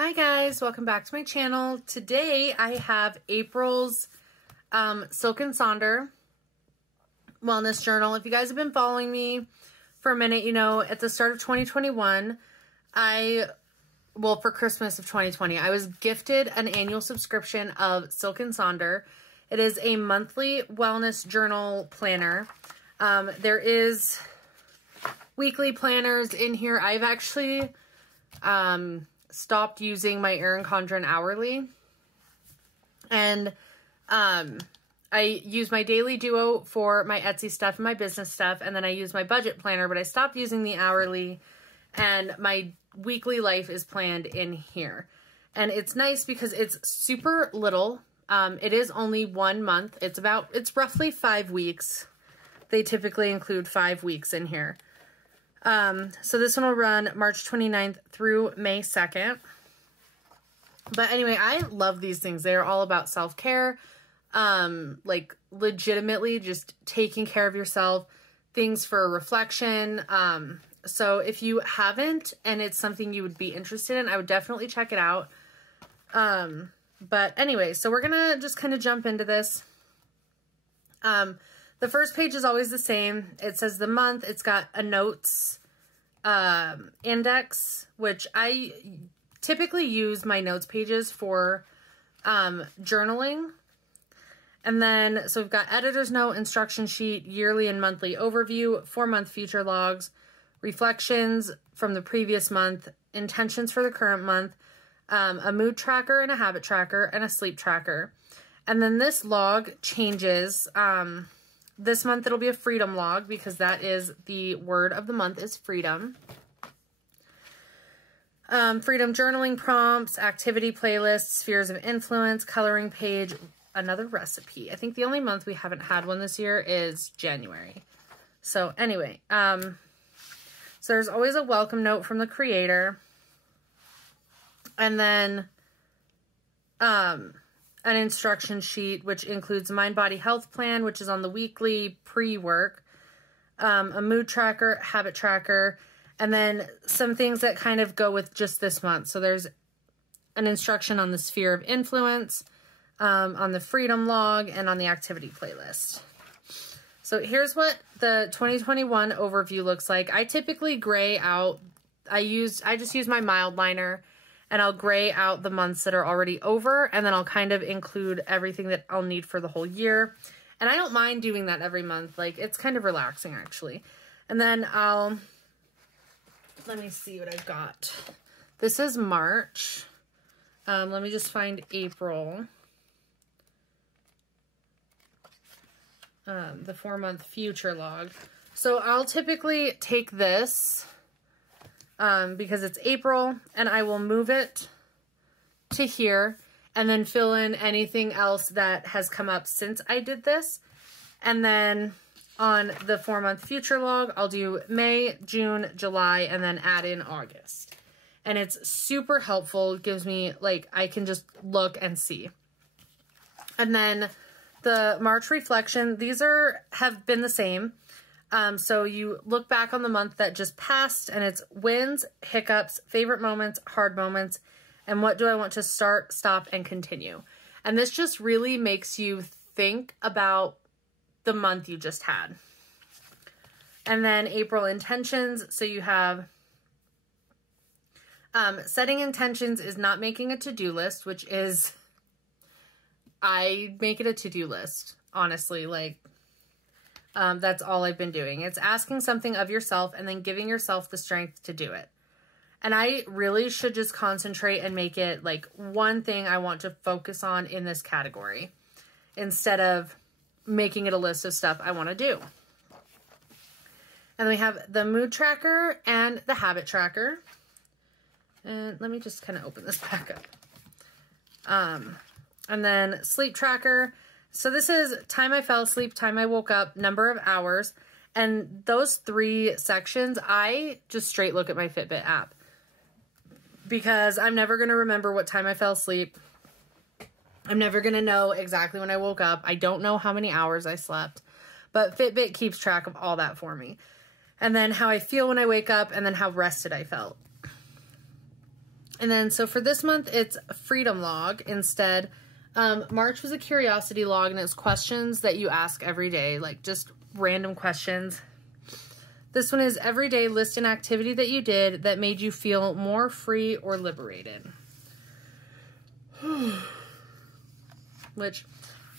Hi guys, welcome back to my channel. Today I have April's Silk and Sonder wellness journal. If you guys have been following me for a minute, you know at the start of 2021, for Christmas of 2020, I was gifted an annual subscription of Silk and Sonder. It is a monthly wellness journal planner. There is weekly planners in here. I've actually stopped using my Erin Condren hourly, and I use my daily duo for my Etsy stuff and my business stuff, and then I use my budget planner, but I stopped using the hourly, and my weekly life is planned in here. And it's nice because it's super little. It is only 1 month. It's roughly 5 weeks. They typically include 5 weeks in here. So this one will run March 29th through May 2nd. But anyway, I love these things. They're all about self-care, like legitimately just taking care of yourself, things for reflection. So if you haven't and it's something you would be interested in, I would definitely check it out. But anyway, so we're gonna just kind of jump into this. The first page is always the same. It says the month. It's got a notes index, which I typically use my notes pages for journaling. And then, so we've got editor's note, instruction sheet, yearly and monthly overview, 4-month future logs, reflections from the previous month, intentions for the current month, a mood tracker and a habit tracker, and a sleep tracker. And then this log changes. This month it'll be a freedom log because that is the word of the month is freedom. Freedom journaling prompts, activity playlists, spheres of influence, coloring page, another recipe. I think the only month we haven't had one this year is January. So anyway, so there's always a welcome note from the creator. And then an instruction sheet, which includes a mind-body health plan, which is on the weekly pre-work, a mood tracker, habit tracker, and then some things that kind of go with just this month. So there's an instruction on the sphere of influence, on the freedom log, and on the activity playlist. So here's what the 2021 overview looks like. I typically gray out, I just use my mild liner, and I'll gray out the months that are already over, and then I'll kind of include everything that I'll need for the whole year. And I don't mind doing that every month. Like, it's kind of relaxing, actually. And then let me see what I've got. This is March. Let me just find April. The 4-month future log. So I'll typically take this because it's April, and I will move it to here and then fill in anything else that has come up since I did this. And then on the 4-month future log, I'll do May, June, July, and then add in August. And it's super helpful. It gives me, like, I can just look and see. And then the March reflection, these have been the same. So you look back on the month that just passed, and it's wins, hiccups, favorite moments, hard moments, and what do I want to start, stop, and continue. And this just really makes you think about the month you just had. And then April intentions. So you have setting intentions is not making a to-do list, which is, I make it a to-do list, honestly. Like, that's all I've been doing. It's asking something of yourself and then giving yourself the strength to do it. And I really should just concentrate and make it like one thing I want to focus on in this category instead of making it a list of stuff I want to do. And then we have the mood tracker and the habit tracker. And let me just kind of open this back up. And then sleep tracker. So this is time I fell asleep, time I woke up, number of hours. And those 3 sections, I just straight look at my Fitbit app. Because I'm never going to remember what time I fell asleep. I'm never going to know exactly when I woke up. I don't know how many hours I slept. But Fitbit keeps track of all that for me. And then how I feel when I wake up, and then how rested I felt. And then, so for this month, it's a freedom log instead. March was a curiosity log, and it's questions that you ask every day, like just random questions. This one is every day list an activity that you did that made you feel more free or liberated. Which,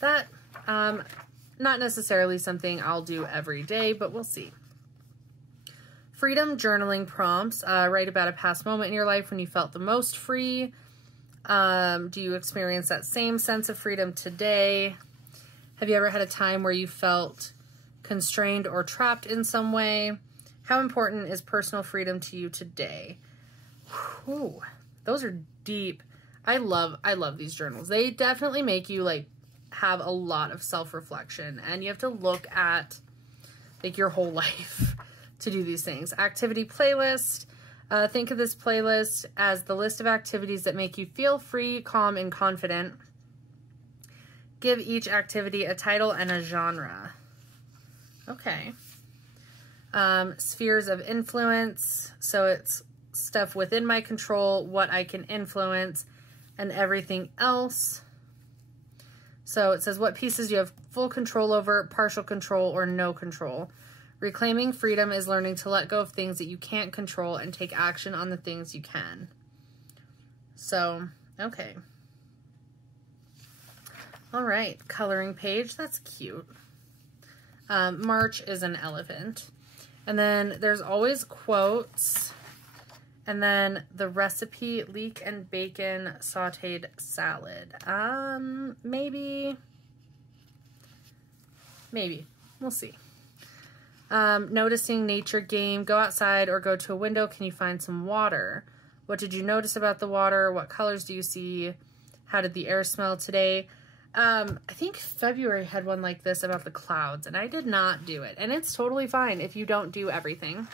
that, not necessarily something I'll do every day, but we'll see. Freedom journaling prompts. Write about a past moment in your life when you felt the most free. Do you experience that same sense of freedom today? Have you ever had a time where you felt constrained or trapped in some way? How important is personal freedom to you today? Whew, those are deep. I love these journals. They definitely make you like have a lot of self-reflection, and you have to look at like your whole life to do these things. Activity playlist. Think of this playlist as the list of activities that make you feel free, calm, and confident. Give each activity a title and a genre. Okay. Spheres of influence. So it's stuff within my control, what I can influence, and everything else. So it says what pieces you have full control over, partial control, or no control. Reclaiming freedom is learning to let go of things that you can't control and take action on the things you can. So, okay. All right, coloring page. That's cute. March is an elephant. And then there's always quotes. And then the recipe, leek and bacon sauteed salad. Maybe. We'll see. Noticing nature game. Go outside or go to a window. Can you find some water? What did you notice about the water? What colors do you see? How did the air smell today? I think February had one like this about the clouds, and I did not do it. And it's totally fine if you don't do everything.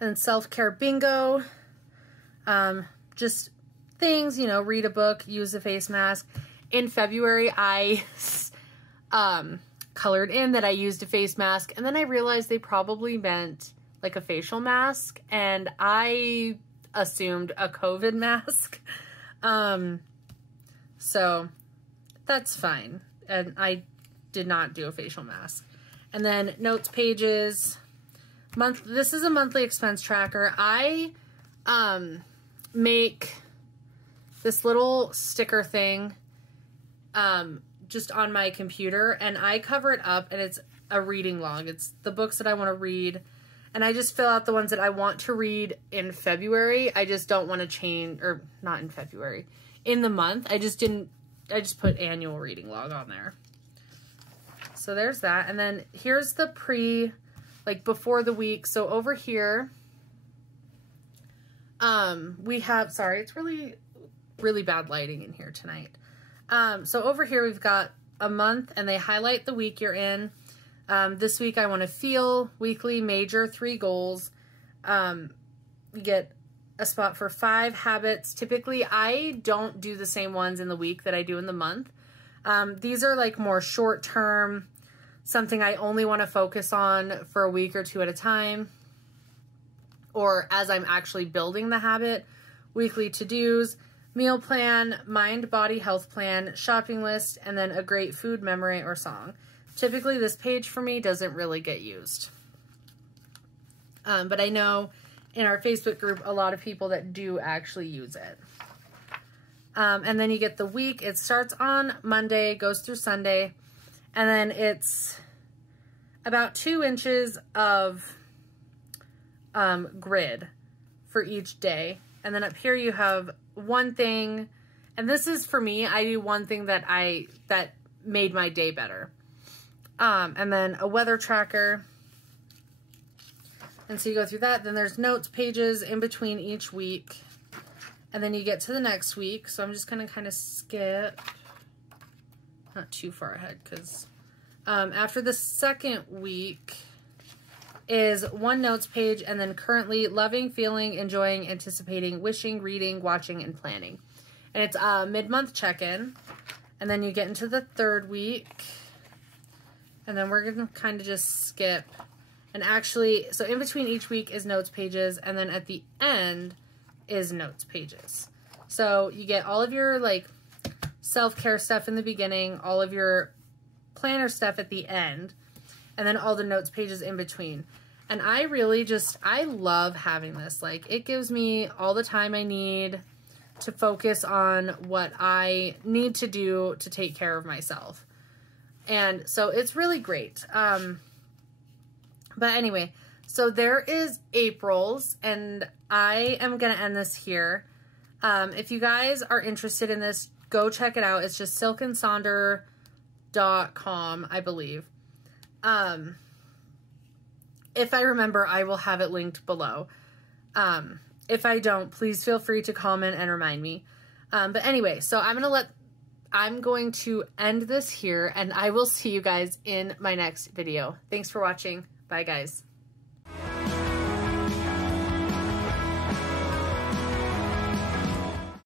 And self-care bingo. Just things, you know, read a book, use a face mask. In February, I colored in that I used a face mask, and then I realized they probably meant like a facial mask, and I assumed a COVID mask. So that's fine. And I did not do a facial mask. And then notes pages. This is a monthly expense tracker. I make this little sticker thing just on my computer, and I cover it up, and it's a reading log. It's the books that I want to read, and I just fill out the ones that I want to read in February. I just don't want to change, or not in February, in the month. I just put annual reading log on there. So there's that. And then here's the like before the week. So over here, we have, sorry, it's really, really bad lighting in here tonight. So over here we've got a month, and they highlight the week you're in. This week I want to feel, weekly, major, 3 goals. You get a spot for 5 habits. Typically I don't do the same ones in the week that I do in the month. These are like more short term, something I only want to focus on for a week or 2 at a time, or as I'm actually building the habit. Weekly to-dos, meal plan, mind, body, health plan, shopping list, and then a great food memory or song. Typically this page for me doesn't really get used. But I know in our Facebook group, a lot of people that do actually use it. And then you get the week. It starts on Monday, goes through Sunday, and then it's about 2 inches of grid for each day. And then up here you have one thing, and this is for me, I do one thing that made my day better. And then a weather tracker. And so you go through that. Then there's notes pages in between each week. And then you get to the next week. So I'm just going to kind of skip. Not too far ahead, because after the second week is 1 notes page, and then currently loving, feeling, enjoying, anticipating, wishing, reading, watching, and planning. And it's a mid-month check-in. And then you get into the 3rd week. And then we're going to kind of just skip. And actually, so in between each week is notes pages. And then at the end is notes pages. So you get all of your like self-care stuff in the beginning, all of your planner stuff at the end, and then all the notes pages in between. And I really I love having this. Like, it gives me all the time I need to focus on what I need to do to take care of myself. And so it's really great. But anyway, so there is April's, and I am going to end this here. If you guys are interested in this, go check it out. It's just silkandsonder.com, I believe. If I remember, I will have it linked below. If I don't, please feel free to comment and remind me. But anyway, so I'm going to end this here, and I will see you guys in my next video. Thanks for watching. Bye, guys.